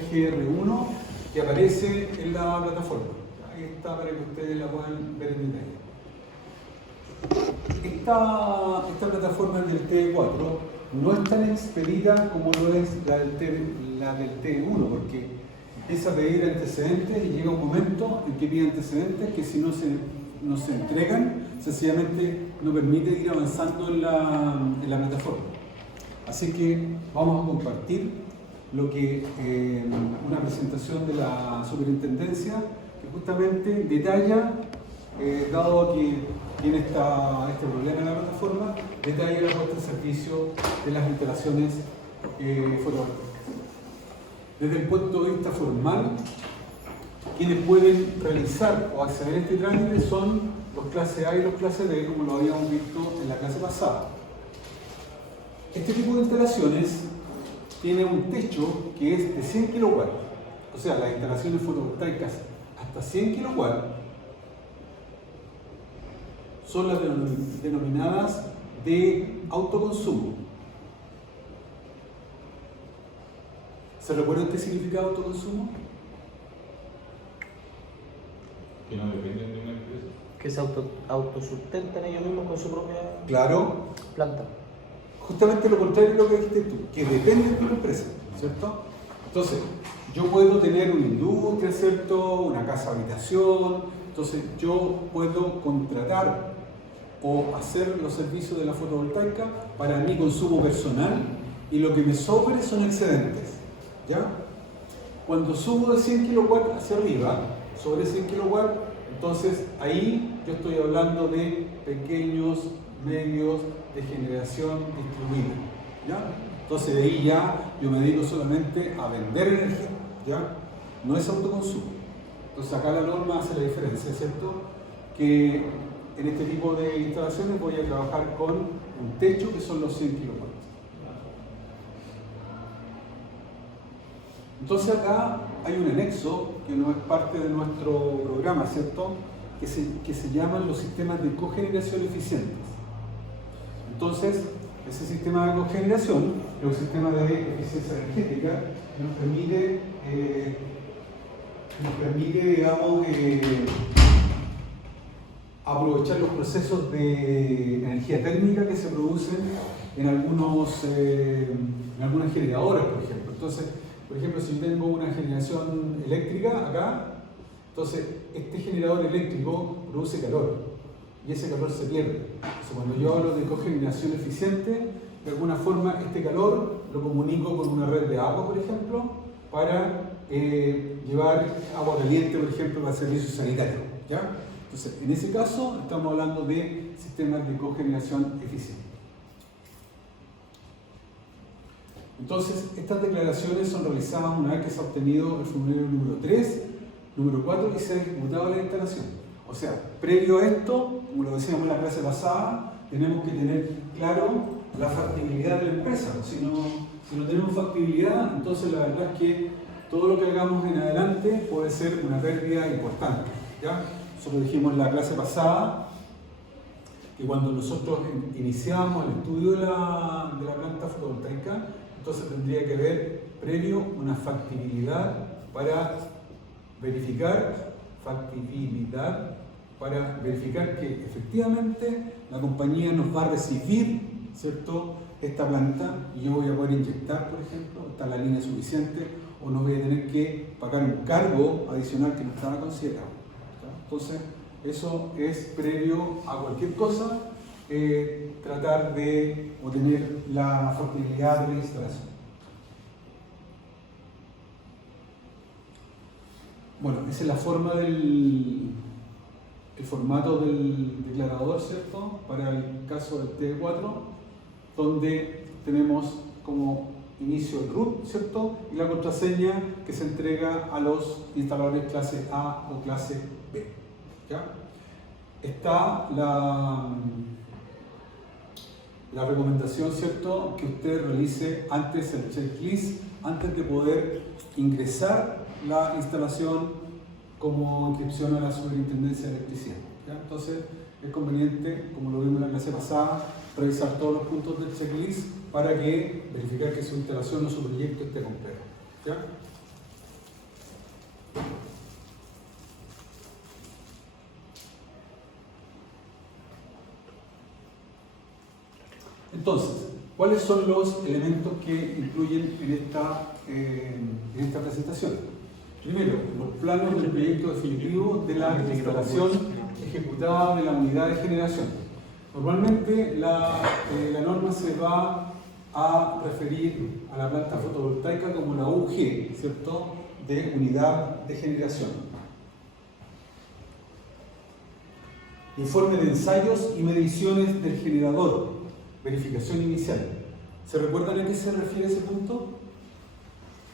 RGR1 que aparece en la plataforma. Ahí está para que ustedes la puedan ver en detalle. Esta plataforma del T4 no es tan expedita como lo es la del T1, porque empieza a pedir antecedentes y llega un momento en que pide antecedentes que si no se entregan, sencillamente no permite ir avanzando en la plataforma. Así que vamos a compartir una presentación de la superintendencia que justamente detalla, dado que tiene este problema en la plataforma, detalla la puesta en servicio de las instalaciones fotovoltaicas. Desde el punto de vista formal, quienes pueden realizar o acceder a este trámite son los clase A y los clase B, como lo habíamos visto en la clase pasada. Este tipo de instalaciones tiene un techo que es de 100 kW, o sea, las instalaciones fotovoltaicas hasta 100 kW son las denominadas de autoconsumo. ¿Se recuerdan qué significa autoconsumo? Que no dependen de una empresa. Que se autosustentan ellos mismos con su propia planta. Justamente lo contrario de lo que dijiste tú, que dependen de una empresa, ¿cierto? Entonces, yo puedo tener una industria, ¿cierto? Una casa habitación, entonces yo puedo contratar o hacer los servicios de la fotovoltaica para mi consumo personal y lo que me sobre son excedentes, ¿ya? Cuando subo de 100 kW hacia arriba, sobre 100 kW, entonces ahí yo estoy hablando de pequeños medios de generación distribuida, ¿ya? Entonces de ahí ya yo me dedico solamente a vender energía, ¿ya? No es autoconsumo. Entonces acá la norma hace la diferencia, ¿cierto? Que en este tipo de instalaciones voy a trabajar con un techo que son los 100 kW. Entonces acá hay un anexo que no es parte de nuestro programa, ¿cierto? Que se llaman los sistemas de cogeneración eficientes. Entonces, ese sistema de cogeneración es un sistema de eficiencia energética que nos permite digamos, aprovechar los procesos de energía térmica que se producen en algunas generadoras, por ejemplo. Entonces, por ejemplo, si yo tengo una generación eléctrica acá, entonces este generador eléctrico produce calor y ese calor se pierde. Entonces, cuando yo hablo de cogeneración eficiente, de alguna forma este calor lo comunico con una red de agua, por ejemplo, para llevar agua caliente, por ejemplo, para servicios sanitarios, ¿ya? Entonces, en ese caso, estamos hablando de sistemas de cogeneración eficiente. Entonces, estas declaraciones son realizadas una vez que se ha obtenido el formulario número 3, número 4 y se ha ejecutado la instalación. O sea, previo a esto, como lo decíamos en la clase pasada, tenemos que tener claro la factibilidad de la empresa. Si no tenemos factibilidad, entonces la verdad es que todo lo que hagamos en adelante puede ser una pérdida importante, ¿ya? Nosotros dijimos en la clase pasada que cuando nosotros iniciábamos el estudio de la planta fotovoltaica, entonces tendría que haber previo una factibilidad para verificar que efectivamente la compañía nos va a recibir, ¿cierto?, esta planta y yo voy a poder inyectar, por ejemplo, está la línea suficiente o no voy a tener que pagar un cargo adicional que no estaba considerado. Entonces, eso es previo a cualquier cosa, tratar de obtener la factibilidad de la instalación. Bueno, esa es la forma el formato del declarador, ¿cierto? Para el caso del T4, donde tenemos como inicio el root, ¿cierto? Y la contraseña que se entrega a los instaladores clase A o clase B, ¿ya? Está la recomendación, ¿cierto?, que usted realice antes el checklist, antes de poder ingresar la instalación como inscripción a la Superintendencia de Electricidad, ¿ya? Entonces es conveniente, como lo vimos en la clase pasada, revisar todos los puntos del checklist para verificar que su instalación o su proyecto esté completo, ¿ya? Entonces, ¿cuáles son los elementos que incluyen en esta presentación? Primero, los planos del proyecto definitivo de la instalación ejecutada de la unidad de generación. Normalmente la norma se va a referir a la planta fotovoltaica como la UG, ¿cierto?, de unidad de generación. Informe de ensayos y mediciones del generador, verificación inicial. ¿Se recuerdan a qué se refiere ese punto?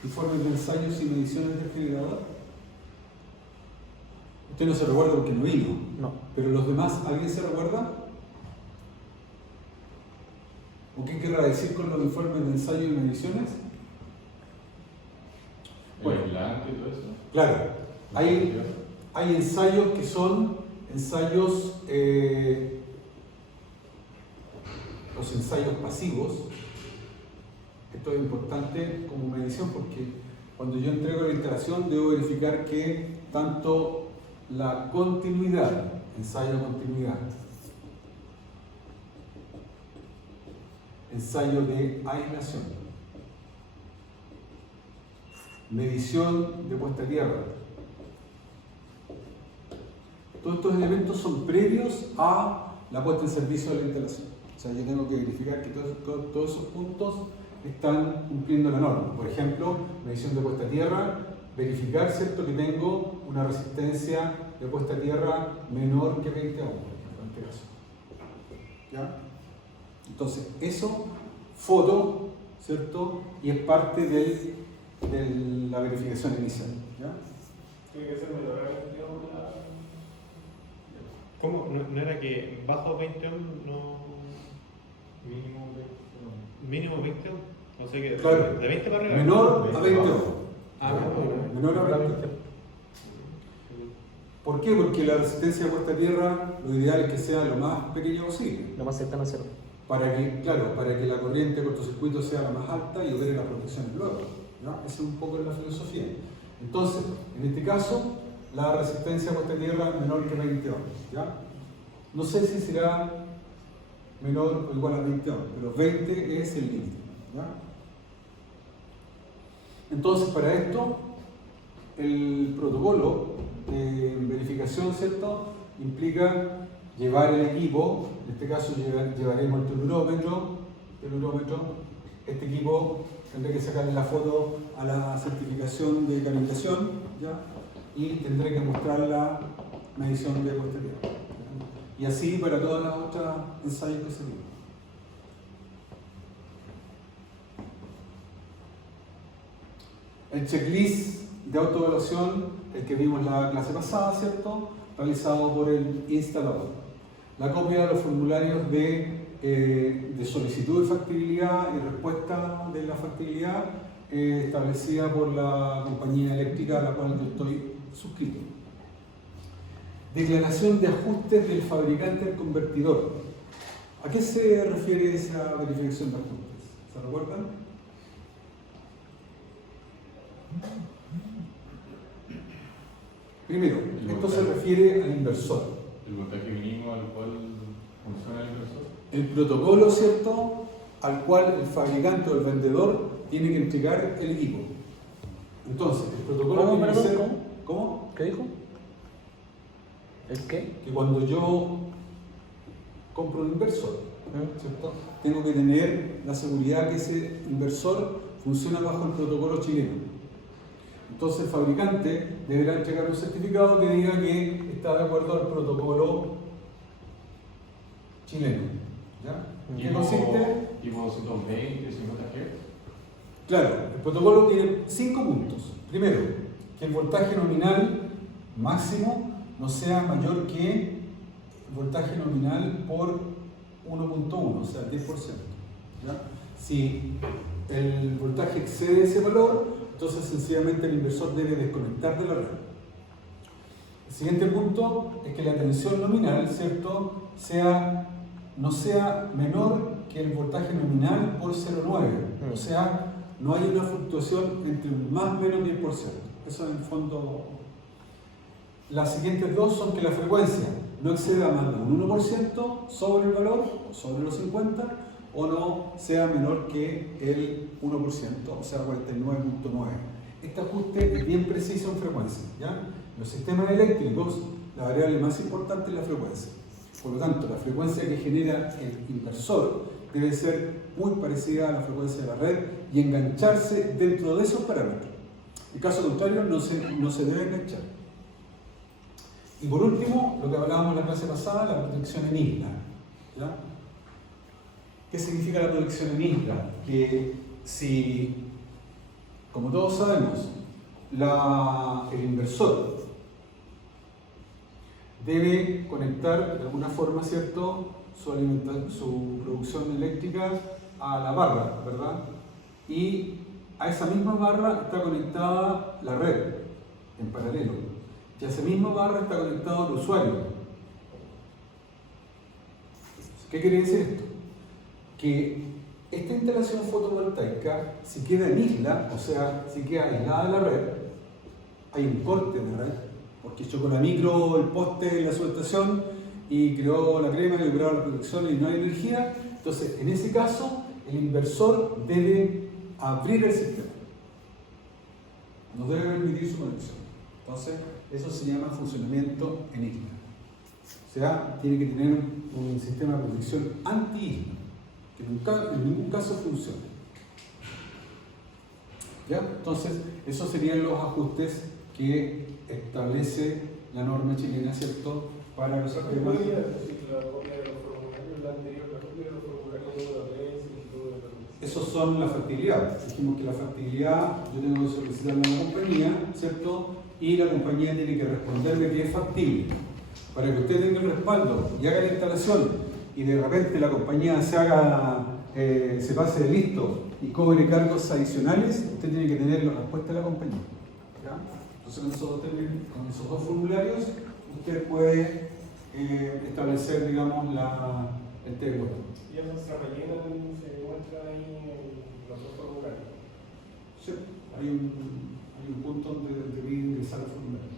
Informes de ensayos y mediciones del generador. Usted no se recuerda porque no vino. No. Pero los demás, ¿alguien se recuerda? ¿O qué querrá decir con los informes de ensayo y mediciones? Bueno, y todo eso. Claro, hay ensayos que son ensayos, los ensayos pasivos. Esto es importante como medición porque cuando yo entrego la instalación debo verificar que tanto la continuidad, ensayo de continuidad, ensayo de aislación, medición de puesta a tierra, todos estos elementos son previos a la puesta en servicio de la instalación. O sea, yo tengo que verificar que todos esos puntos están cumpliendo la norma. Por ejemplo, medición de puesta a tierra, verificar, ¿cierto?, que tengo una resistencia de puesta a tierra menor que 20 ohms, en este caso. ¿Ya? Entonces, eso, foto, ¿cierto?, y es parte de la verificación inicial. ¿Ya? Tiene que ser menor a 20 ohms. ¿Cómo? ¿No era que bajo 20 ohms no...? Mínimo 20 ohms. ¿Mínimo 20 ohms? O sea que Claro. de 20 para arriba. Menor a 20 ohms. Ah, bueno. Menor a 20 ohms. ¿Por qué? Porque la resistencia de puesta a tierra, lo ideal es que sea lo más pequeña posible. Lo más cercano a cero. Para que la corriente de cortocircuito sea la más alta y opere la protección luego. ¿No? Esa es un poco la filosofía. Entonces, en este caso, la resistencia a puesta a tierra es menor que 20 ohms. ¿Ya? No sé si será menor o igual a 20 ohms, pero 20 es el límite. ¿Ya? Entonces, para esto, el protocolo de verificación, ¿cierto?, implica llevar el equipo. En este caso llevaremos el telurómetro. Este equipo tendré que sacarle la foto a la certificación de calibración, ¿ya?, y tendré que mostrar la medición de puesta a tierra. Y así para todas las otras ensayos que se tienen. El checklist de autoevaluación, el que vimos en la clase pasada, ¿cierto?, realizado por el instalador. La copia de los formularios de solicitud de factibilidad y respuesta de la factibilidad establecida por la compañía eléctrica a la cual yo estoy suscrito. Declaración de ajustes del fabricante al convertidor. ¿A qué se refiere esa verificación de ajustes? ¿Se recuerdan? Primero, esto se refiere al inversor. El voltaje mínimo al cual funciona el inversor. El protocolo, ¿cierto?, al cual el fabricante o el vendedor tiene que entregar el equipo. Entonces, el protocolo ¿Cómo, tiene que perdón? ser... ¿Cómo? ¿Qué dijo? ¿El qué? Que cuando yo compro un inversor, ¿cierto?, tengo que tener la seguridad que ese inversor funciona bajo el protocolo chileno. Entonces el fabricante deberá entregar un certificado que diga que está de acuerdo al protocolo chileno. ¿Ya? ¿Qué consiste? Tipo 220, 50 Hz. Claro, el protocolo tiene 5 puntos. Primero, que el voltaje nominal máximo no sea mayor que el voltaje nominal por 1.1, o sea, 10%. ¿Ya? Si el voltaje excede ese valor, entonces sencillamente el inversor debe desconectar de la red. El siguiente punto es que la tensión nominal, ¿cierto?, no sea menor que el voltaje nominal por 0,9. O sea, no hay una fluctuación entre un más o menos 10%. Eso en el fondo. Las siguientes dos son que la frecuencia no exceda más de un 1% sobre el valor, o sobre los 50, o no sea menor que el 1%, o sea 49.9. Este ajuste es bien preciso en frecuencia, ¿ya? En los sistemas eléctricos, la variable más importante es la frecuencia. Por lo tanto, la frecuencia que genera el inversor debe ser muy parecida a la frecuencia de la red y engancharse dentro de esos parámetros. En caso contrario, no se debe enganchar. Y por último, lo que hablábamos en la clase pasada, la protección en isla, ¿ya? ¿Qué significa la protección en isla? Que si, como todos sabemos, el inversor debe conectar de alguna forma, ¿cierto?, su producción eléctrica a la barra, ¿verdad? Y a esa misma barra está conectada la red en paralelo. Y a esa misma barra está conectado el usuario. ¿Qué quiere decir esto? Que esta instalación fotovoltaica, si queda en isla, o sea, si queda aislada de la red, hay un corte de red, porque chocó la micro, el poste en la subestación y creó la crema y operaba la protección y no hay energía. Entonces, en ese caso, el inversor debe abrir el sistema. No debe permitir su conexión. Entonces, eso se llama funcionamiento en isla. O sea, tiene que tener un sistema de protección anti-isla, que en ningún caso funcione. ¿Ya? Entonces, esos serían los ajustes que establece la norma chilena, ¿cierto?, para los sistemas. Esos son la factibilidad. Dijimos que la factibilidad yo tengo que solicitarla a la compañía, ¿cierto? Y la compañía tiene que responderme que es factible. Para que usted tenga el respaldo y haga la instalación y de repente la compañía se pase de listo y cobre cargos adicionales, usted tiene que tener la respuesta de la compañía. ¿Ya? Entonces con esos dos formularios usted puede establecer, digamos, el TECO. ¿Y eso se rellena y se muestra ahí en los dos formularios? Sí, hay un punto donde debe ingresar el formulario.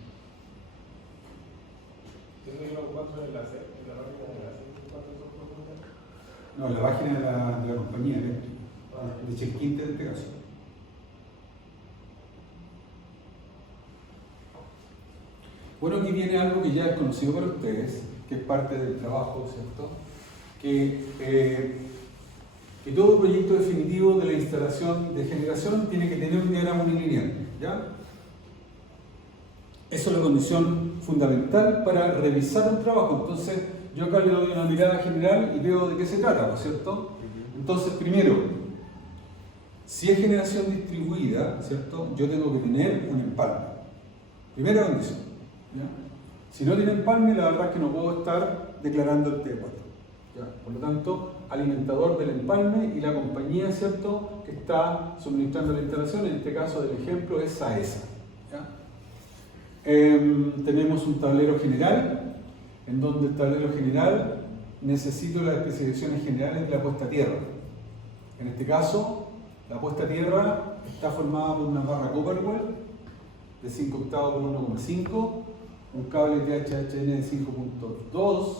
¿Cuántos enlaces? ¿En la página de enlaces? ¿Cuántos son formularios? No, en la página de la compañía eléctrica, de Chequinte en este caso. Bueno, aquí viene algo que ya es conocido para ustedes, que es parte del trabajo, ¿cierto? Que todo proyecto definitivo de la instalación de generación tiene que tener un diagrama unilineal, ¿ya? Eso es la condición fundamental para revisar un trabajo. Entonces, yo acá le doy una mirada general y veo de qué se trata, ¿no es cierto? Entonces, primero, si es generación distribuida, ¿cierto?, yo tengo que tener un empalme. Primera condición, ¿ya? Si no tiene empalme, la verdad es que no puedo estar declarando el T4. ¿Ya? Por lo tanto, alimentador del empalme y la compañía, ¿cierto?, que está suministrando la instalación, en este caso del ejemplo es SAESA. ¿Ya? Tenemos un tablero general, en donde el tablero general necesito las especificaciones generales de la puesta a tierra. En este caso, la puesta a tierra está formada por una barra Copperwell de 5 octavos por 1,5, un cable THHN de 5.2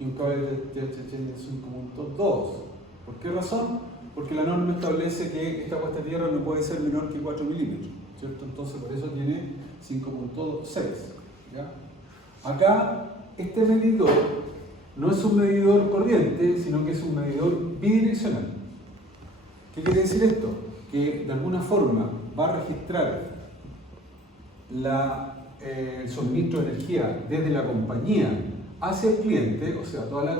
y un cable THHN de 5.2. ¿Por qué razón? Porque la norma establece que esta puesta a tierra no puede ser menor que 4 milímetros, ¿cierto? Entonces por eso tiene 5.6. ¿Ya? Acá, este medidor no es un medidor corriente, sino que es un medidor bidireccional. ¿Qué quiere decir esto? Que de alguna forma va a registrar el suministro de energía desde la compañía hacia el cliente, o sea, toda la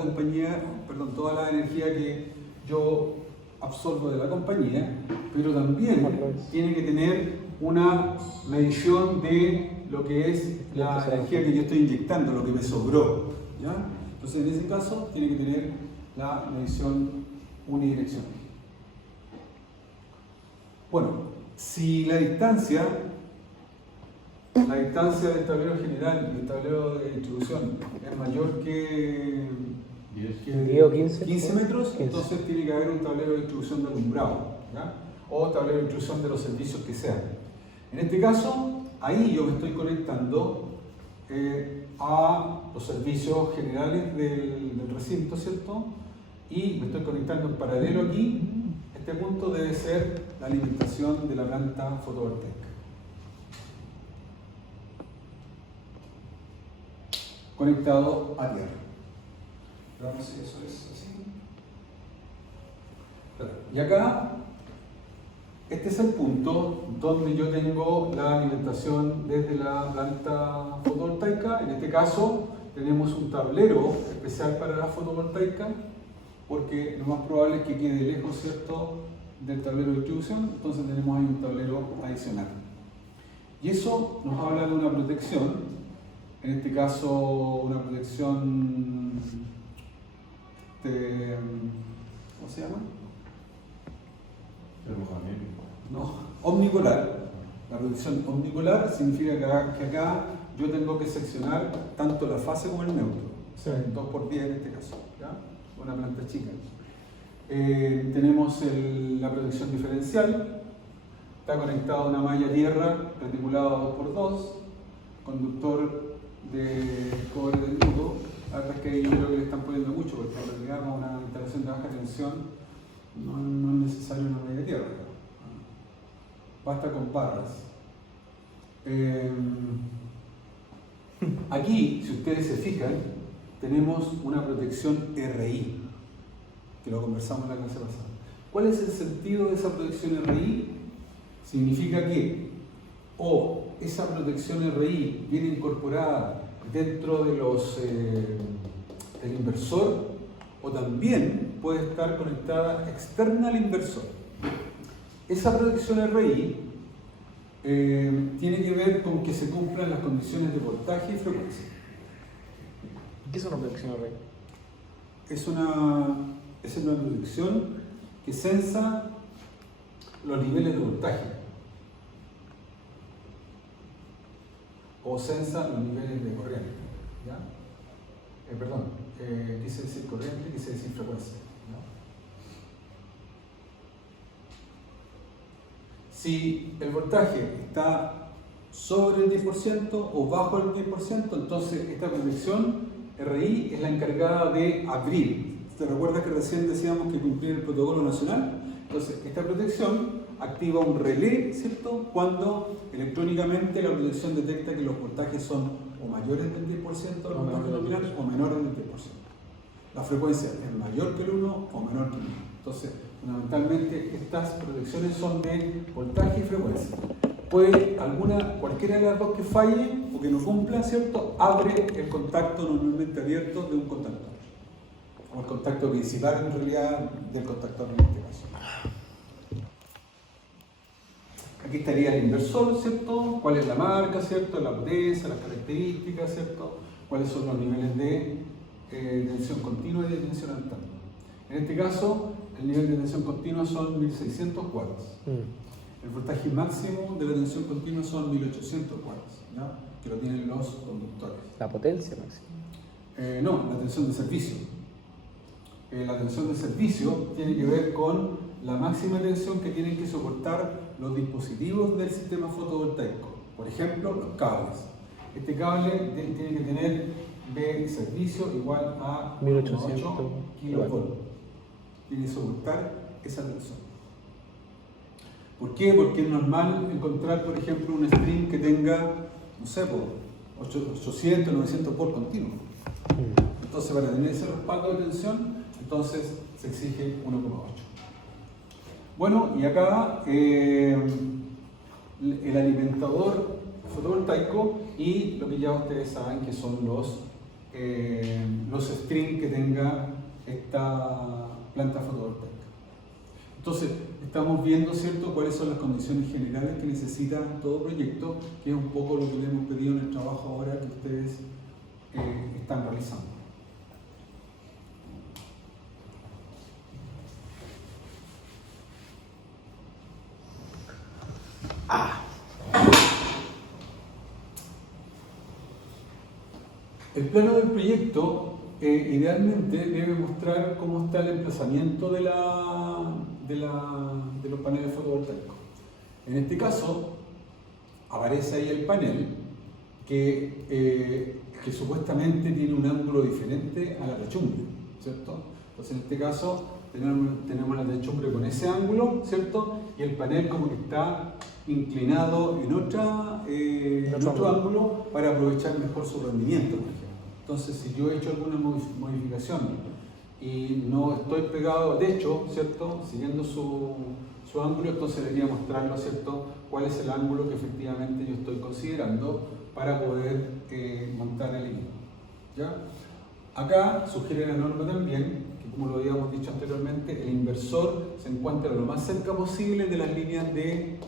energía que yo absorbo de la compañía, pero también tiene que tener una medición de lo que es la energía que yo estoy inyectando, lo que me sobró, ¿ya? Entonces, en ese caso, tiene que tener la medición unidireccional. Bueno, si la distancia del tablero general y del tablero de distribución es mayor que 10 o 15 metros, 15. entonces tiene que haber un tablero de distribución de alumbrado, ¿ya? O tablero de distribución de los servicios que sean. En este caso, ahí yo me estoy conectando a los servicios generales del recinto, ¿cierto? y me estoy conectando en paralelo aquí. Este punto debe ser la alimentación de la planta fotovoltaica. Conectado a tierra. Veamos si eso es así. Y acá, este es el punto donde yo tengo la alimentación desde la planta fotovoltaica. En este caso, tenemos un tablero especial para la fotovoltaica, porque lo más probable es que quede lejos, ¿cierto?, del tablero de distribución. Entonces tenemos ahí un tablero adicional. Y eso nos habla de una protección. En este caso, una protección, ¿cómo se llama? No, omnipolar. La protección omnipolar significa que acá yo tengo que seccionar tanto la fase como el neutro. O sea, 2x10 en este caso, ¿ya? Una planta chica. Tenemos la protección diferencial. Está conectado a una malla tierra reticulada 2x2, conductor de cobre del nudo. La verdad es que yo creo que le están poniendo mucho, porque en realidad con una instalación de baja tensión no es necesario una malla tierra. Basta con barras. Aquí, si ustedes se fijan, tenemos una protección RI, que lo conversamos en la clase pasada. ¿Cuál es el sentido de esa protección RI? Significa que esa protección RI viene incorporada dentro de del inversor, o también puede estar conectada externa al inversor. Esa protección RI tiene que ver con que se cumplan las condiciones de voltaje y frecuencia. ¿Qué es una protección RI? Es una protección que sensa los niveles de voltaje o sensa los niveles de corriente. ¿Ya? Quise decir corriente, quise decir frecuencia. ¿Ya? Si el voltaje está sobre el 10% o bajo el 10%, entonces esta protección RI es la encargada de abrir. ¿Te recuerdas que recién decíamos que cumplía el protocolo nacional? Entonces, esta protección activa un relé, ¿cierto?, cuando electrónicamente la protección detecta que los voltajes son o mayores del 10% del voltaje nominal o menores del 10%. La frecuencia es mayor que el 1 o menor que el 1. Entonces, fundamentalmente, estas protecciones son de voltaje y frecuencia. Puede cualquiera de las dos que falle o que no cumpla, ¿cierto?, abre el contacto normalmente abierto de un contactor. O el contacto principal en realidad del contactor en este caso. Aquí estaría el inversor, ¿cierto? ¿Cuál es la marca, ¿cierto? La potencia, las características, ¿cierto? ¿Cuáles son los niveles de tensión continua y de tensión alterna? En este caso, el nivel de tensión continua son 1600 watts. El voltaje máximo de la tensión continua son 1800 watts, ¿ya? Que lo tienen los conductores. ¿La potencia máxima? No, la tensión de servicio. La tensión de servicio tiene que ver con la máxima tensión que tienen que soportar los dispositivos del sistema fotovoltaico. Por ejemplo, los cables. Este cable tiene que tener de servicio igual a 1800 kV. Tiene que soportar esa tensión. ¿Por qué? Porque es normal encontrar, por ejemplo, un string que tenga, no sé, 800, 900 por continuo. Entonces, para tener ese respaldo de tensión, entonces se exige 1,8. Bueno, y acá el alimentador fotovoltaico y lo que ya ustedes saben que son los strings que tenga esta planta fotovoltaica. Entonces, estamos viendo, ¿cierto?, cuáles son las condiciones generales que necesita todo proyecto, que es un poco lo que le hemos pedido en el trabajo ahora que ustedes están realizando. El plano del proyecto idealmente debe mostrar cómo está el emplazamiento de los paneles fotovoltaicos. En este caso, aparece ahí el panel que supuestamente tiene un ángulo diferente a la techumbre, ¿cierto? Entonces en este caso tenemos la techumbre con ese ángulo, ¿cierto? Y el panel como que está inclinado en otro ángulo para aprovechar mejor su rendimiento, por ejemplo. Entonces si yo he hecho alguna modificación y no estoy pegado al techo, ¿cierto? Siguiendo su ángulo, entonces debería mostrarlo, ¿cierto? Cuál es el ángulo que efectivamente yo estoy considerando para poder montar el equipo. ¿Ya? Acá sugiere la norma también que, como lo habíamos dicho anteriormente, el inversor se encuentra lo más cerca posible de las líneas de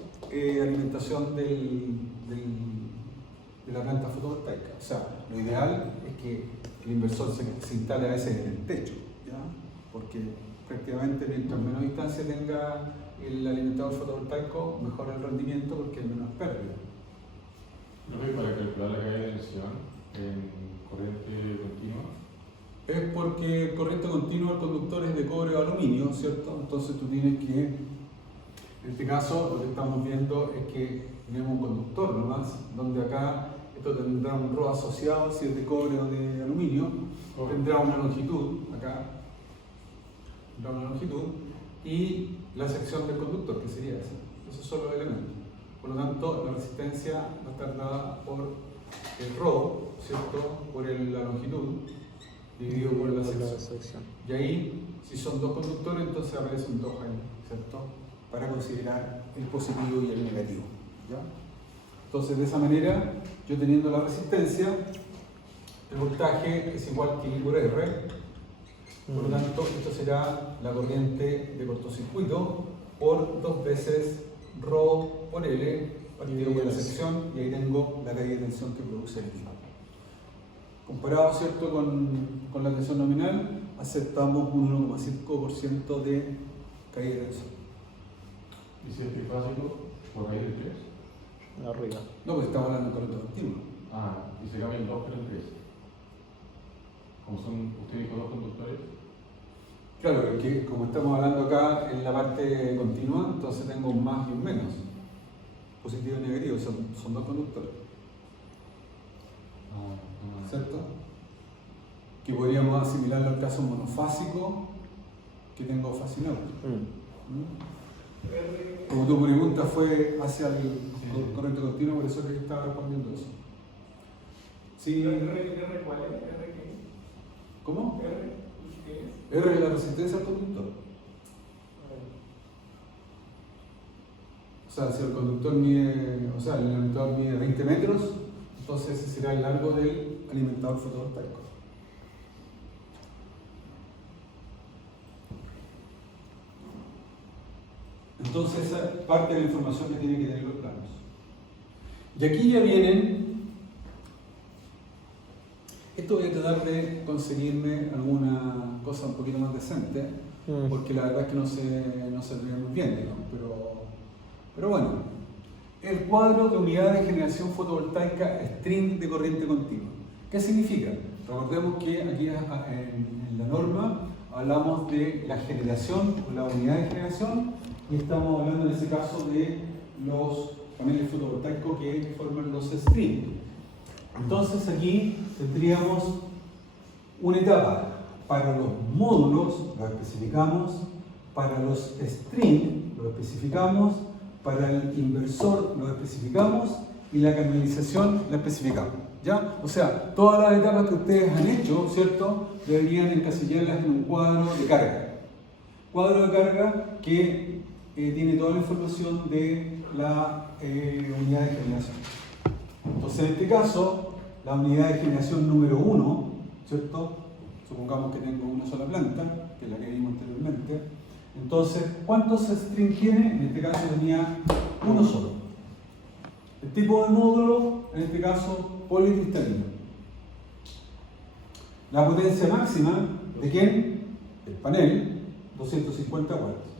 alimentación de la planta fotovoltaica. O sea, lo ideal es que el inversor se instale a veces en el techo, ¿ya? Porque prácticamente mientras menos distancia tenga el alimentador fotovoltaico, mejor el rendimiento porque hay menos pérdida. ¿No es para calcular la caída de tensión en corriente continua? Es porque corriente continua el conductor es de cobre o aluminio, ¿cierto? Entonces tú tienes que, en este caso, lo que estamos viendo es que tenemos un conductor nomás, donde acá esto tendrá un RO asociado, si es de cobre o de aluminio, tendrá una longitud, acá, tendrá una longitud, y la sección del conductor, que sería esa. Esos son los elementos. Por lo tanto, la resistencia va a estar dada por el RO, ¿cierto? Por la longitud, dividido por la sección. Y ahí, si son dos conductores, entonces aparece un 2 ahí, ¿cierto? Para considerar el positivo y el negativo. ¿Ya? Entonces, de esa manera, yo teniendo la resistencia, el voltaje es igual que I por R. Por lo tanto, esto será la corriente de cortocircuito por 2 veces ρ por L partido por la sección, y ahí tengo la caída de tensión que produce el equipo. Comparado, ¿cierto?, con la tensión nominal, aceptamos un 1,5% de caída de tensión. ¿Y si es trifásico por ahí de 3? Arriba. No, pues estamos hablando de corriente continua. Ah, y se cambian 2 por el 3. Como son, usted dijo 2 conductores. Claro, porque como estamos hablando acá en la parte continua, entonces tengo un más y un menos. Positivo y negativo, son 2 conductores. ¿Cierto? Que podríamos asimilarlo al caso monofásico que tengo fascinado. Como tu pregunta fue hacia el corriente continua, por eso es que estaba respondiendo eso. Sí. ¿R cuál es? ¿R qué? ¿Cómo? ¿R qué es? R es la resistencia al conductor. O sea, si el conductor mide, o sea, el alimentador mide 20 metros, entonces ese será el largo del alimentador fotovoltaico. Entonces esa es parte de la información que tienen que tener los planos. Y aquí ya vienen, esto voy a tratar de conseguirme alguna cosa un poquito más decente, porque la verdad es que no se ve muy bien, digamos, pero bueno, el cuadro de unidad de generación fotovoltaica string de corriente continua. ¿Qué significa? Recordemos que aquí en la norma hablamos de la generación, la unidad de generación, y estamos hablando en ese caso de los paneles fotovoltaicos que forman los string. Entonces aquí tendríamos una etapa para los módulos, lo especificamos, para los string, lo especificamos, para el inversor, lo especificamos, y la canalización la especificamos. ¿Ya? O sea, todas las etapas que ustedes han hecho, ¿cierto?, deberían encasillarlas en un cuadro de carga. Cuadro de carga que tiene toda la información de la unidad de generación. Entonces, en este caso, la unidad de generación número 1, ¿cierto? Supongamos que tengo una sola planta, que es la que vimos anteriormente. Entonces, ¿cuántos string tiene? En este caso tenía uno solo. El tipo de módulo, en este caso, policristalino. La potencia máxima, ¿de quién? El panel, 250 watts.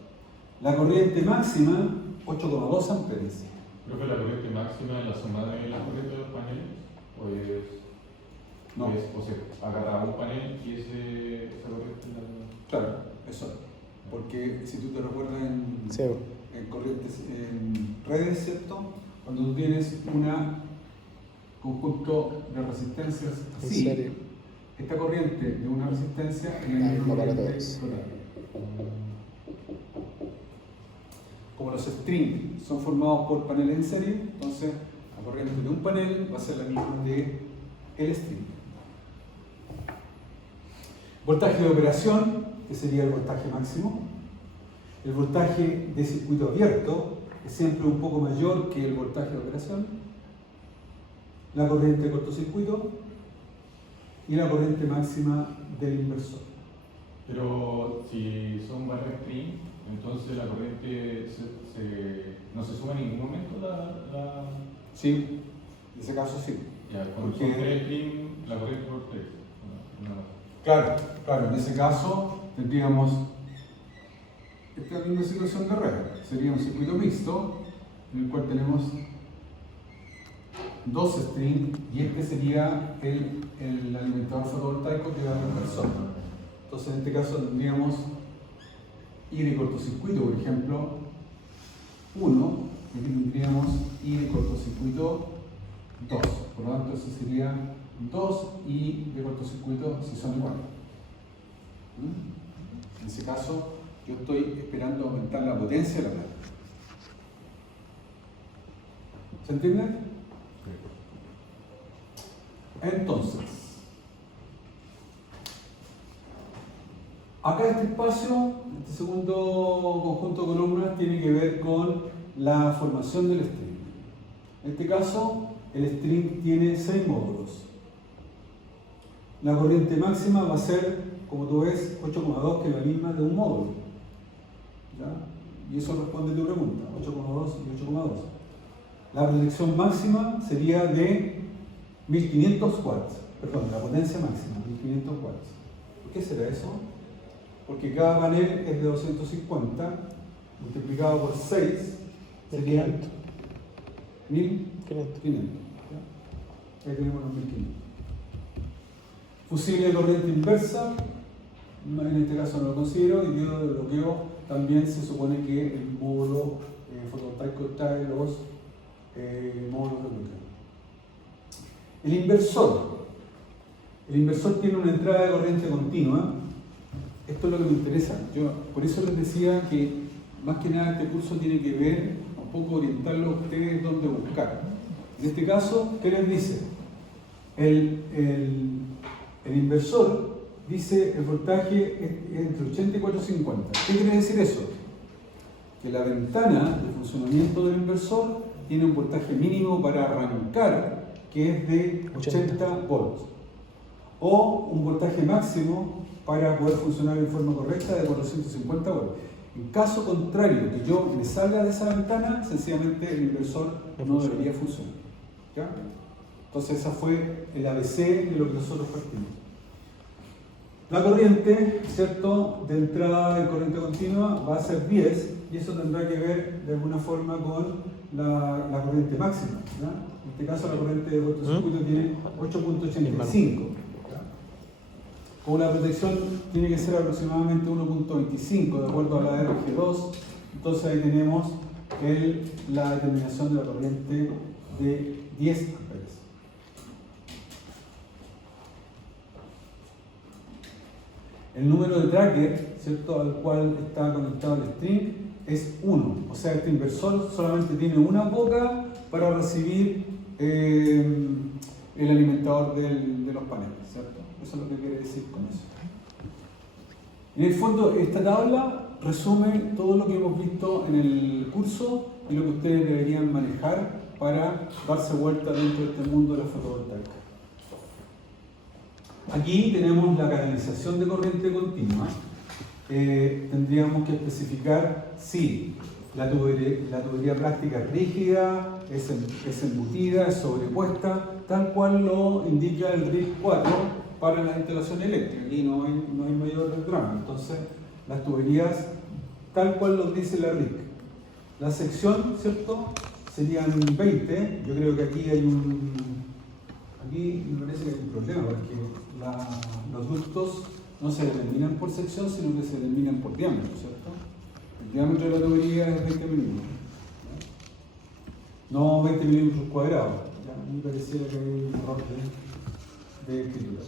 La corriente máxima, 8,2 amperes. ¿Creo que la corriente máxima es la suma de la corriente de los paneles? No. O se agarra un panel y esa corriente es la... Claro, eso es. Porque si tú te recuerdas en corrientes, en redes, ¿cierto? Cuando tú tienes un conjunto de resistencias así, esta corriente de una resistencia en la misma corriente total. Como los strings son formados por paneles en serie, entonces la corriente de un panel va a ser la misma de el string. Voltaje de operación, que sería el voltaje máximo. El voltaje de circuito abierto es siempre un poco mayor que el voltaje de operación. La corriente de cortocircuito y la corriente máxima del inversor. Pero si son varios strings, entonces la corriente no se suma en ningún momento la... Sí, en ese caso sí. Ya, cuando son 3 strings, la corriente por 3. Claro, en ese caso tendríamos esta misma situación de red. Sería un circuito mixto en el cual tenemos dos strings y este sería el alimentador fotovoltaico que va al inversor. Entonces en este caso tendríamos I de cortocircuito, por ejemplo, 1, y aquí tendríamos I de cortocircuito 2. Por lo tanto, eso sería 2 I de cortocircuito si son iguales. En ese caso, yo estoy esperando aumentar la potencia de la planta. ¿Se entiende? Entonces, acá este espacio, este segundo conjunto de columnas, tiene que ver con la formación del string. En este caso, el string tiene 6 módulos. La corriente máxima va a ser, como tú ves, 8,2, que es la misma de un módulo. ¿Ya? Y eso responde a tu pregunta, 8,2 y 8,2. La proyección máxima sería de 1500 watts. Perdón, la potencia máxima, 1500 watts. ¿Por qué será eso? Porque cada panel es de 250, multiplicado por 6, sería 1500. Ahí tenemos los 1500. Fusible de corriente inversa, en este caso no lo considero, y diodo de bloqueo también se supone que el módulo fotovoltaico trae los módulos de bloqueo. El inversor tiene una entrada de corriente continua. Esto es lo que me interesa. Yo por eso les decía que más que nada este curso tiene que ver un poco orientarlo a ustedes dónde buscar. En este caso, ¿qué les dice? El inversor dice el voltaje es entre 80 y 450. ¿Qué quiere decir eso? Que la ventana de funcionamiento del inversor tiene un voltaje mínimo para arrancar que es de 80 volts o un voltaje máximo para poder funcionar de forma correcta de 450 volts. En caso contrario, que yo me salga de esa ventana, sencillamente el inversor no debería funcionar. ¿Ya? Entonces esa fue el ABC de lo que nosotros partimos. La corriente, ¿cierto?, de entrada de corriente continua va a ser 10 y eso tendrá que ver de alguna forma con la corriente máxima. ¿Ya? En este caso la corriente de cortocircuito tiene 8.85. Como la protección tiene que ser aproximadamente 1.25 de acuerdo a la RG2, entonces ahí tenemos la determinación de la corriente de 10 amperes. El número de tracker, ¿cierto?, al cual está conectado el string es 1, o sea, este inversor solamente tiene una boca para recibir el alimentador de los paneles, ¿cierto? Eso es lo que quiere decir con eso. En el fondo, esta tabla resume todo lo que hemos visto en el curso y lo que ustedes deberían manejar para darse vuelta dentro de este mundo de la fotovoltaica. Aquí tenemos la canalización de corriente continua. Tendríamos que especificar si la tubería plástica es rígida, es embutida, es sobrepuesta, tal cual lo indica el RIC 4 para la instalación eléctrica. Aquí no hay mayor drama. Entonces, las tuberías, tal cual lo dice la RIC. La sección, ¿cierto?, serían 20. Yo creo que aquí aquí me parece que hay un problema, porque los ductos no se determinan por sección, sino que se determinan por diámetro, ¿cierto? El diámetro de la tubería es 20 milímetros. No 20 milímetros cuadrados. ¿Ya? A mí me parecía que hay un error de escritura.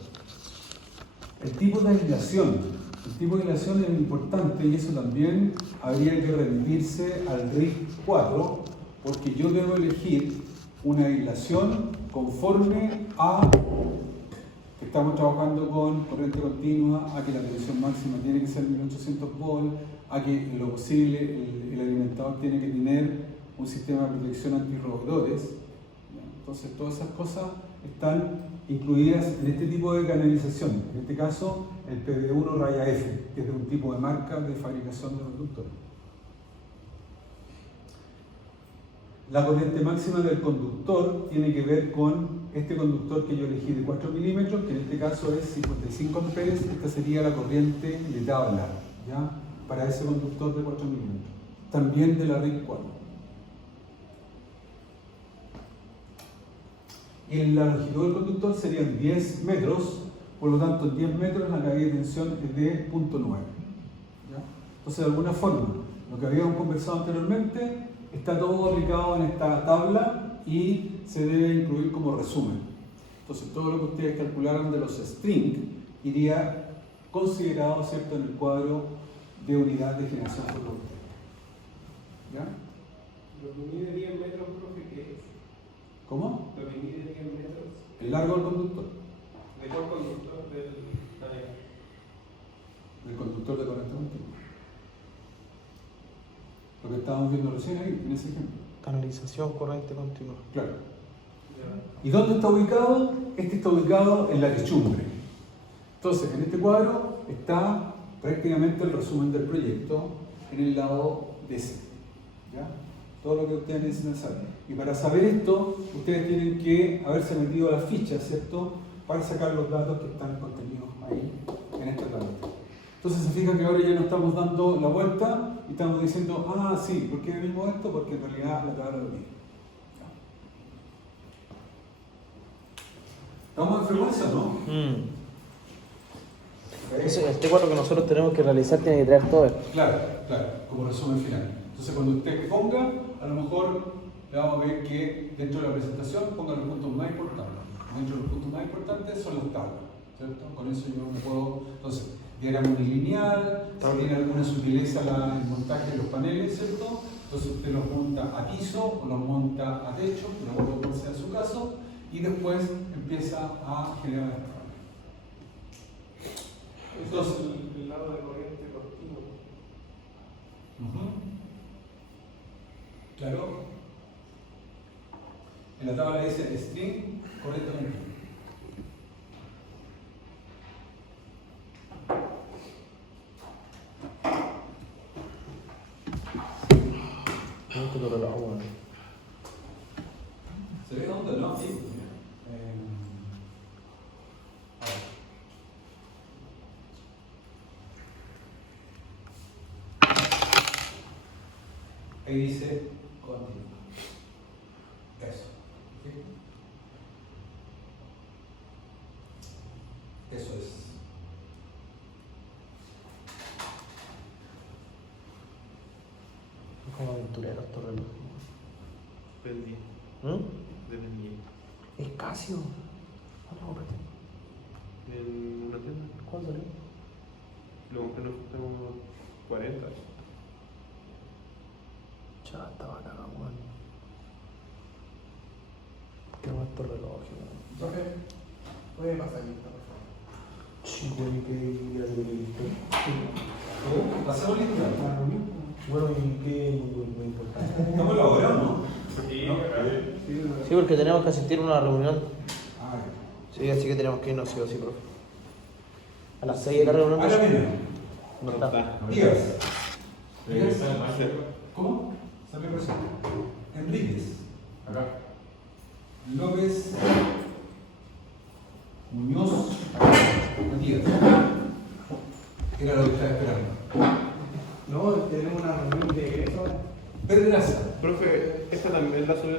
El tipo de aislación. El tipo de aislación es importante y eso también habría que remitirse al RIC 4 porque yo debo elegir una aislación conforme a que estamos trabajando con corriente continua, a que la tensión máxima tiene que ser 1800 volts, a que en lo posible el alimentador tiene que tener un sistema de protección antirroedores. Entonces todas esas cosas están incluidas en este tipo de canalización, en este caso el PB1 raya F, que es de un tipo de marca de fabricación de conductores. La corriente máxima del conductor tiene que ver con este conductor que yo elegí de 4 milímetros, que en este caso es 55 amperes. Esta sería la corriente de tabla, ¿ya? Para ese conductor de 4 milímetros. También de la RIC 4. Y en la longitud del conductor serían 10 metros, por lo tanto en 10 metros la caída de tensión es de 0.9. Entonces de alguna forma, lo que habíamos conversado anteriormente, está todo aplicado en esta tabla y se debe incluir como resumen. Entonces todo lo que ustedes calcularon de los strings iría considerado, ¿cierto?, en el cuadro de unidad de generación fotovoltaica. ¿Ya? Lo que mide 10 metros, profe, ¿qué es? ¿Cómo? Lo que mide 10 metros. El largo del conductor. ¿De cuál conductor? Del conductor de corriente continua. Lo que estábamos viendo recién ahí, en ese ejemplo. Canalización corriente continua. Claro. ¿Y dónde está ubicado? Este está ubicado en la techumbre. Entonces, en este cuadro está prácticamente el resumen del proyecto en el lado DC. ¿Ya? Todo lo que ustedes necesitan saber. Y para saber esto, ustedes tienen que haberse metido a las fichas, ¿cierto? Para sacar los datos que están contenidos ahí, en esta tabla. Entonces se fijan que ahora ya no estamos dando la vuelta y estamos diciendo, ah, sí, ¿por qué vimos esto? Porque en realidad la tabla lo mide. ¿Estamos en frecuencia o no? Entonces, el T4 que nosotros tenemos que realizar tiene que traer todo esto. Claro, claro, como resumen final. Entonces cuando usted ponga, a lo mejor le vamos a ver que dentro de la presentación ponga los puntos más importantes. Dentro de los puntos más importantes son las tablas, ¿cierto? Con eso yo me puedo, entonces, diagrama unilineal, si tiene alguna sutileza el montaje de los paneles, ¿cierto? Entonces usted los monta a piso o los monta a techo, de acuerdo a cuál sea su caso, y después empieza a generar las tablas. Entonces, el lado de corriente continua. Claro. En la tabla dice string correctamente. ¿Se ve dónde? No, sí. Ahí dice continuo. Eso. ¿Sí? Eso es. Como aventurero estos relojes. Dependí. Dependí. Es Casio. ¿Cuánto compraste? En una tienda. ¿Cuál salió? Lo compré en oferta como 40. Ya estaba cagado, weón. Qué bueno estos relojes, weón. Profe, puede pasar lista, por favor. Sí, güey, que ya se lo listo. ¿Pasamos lista? Bueno, y qué muy importante. ¿Estamos en la hora o no? Sí, ¿No? Sí, porque tenemos que asistir a una reunión. Ah, Sí, así que tenemos que irnos sí o sí, profe. A las 6 de la reunión. ya. Ahora viene. No está. Díaz. Regresa más. ¿Cómo? Salió recién. Enríquez. Acá. López. Muñoz. Matías. Era lo que estaba esperando. No, tenemos una reunión de egreso. Pedraza. Profe, esta también la subí.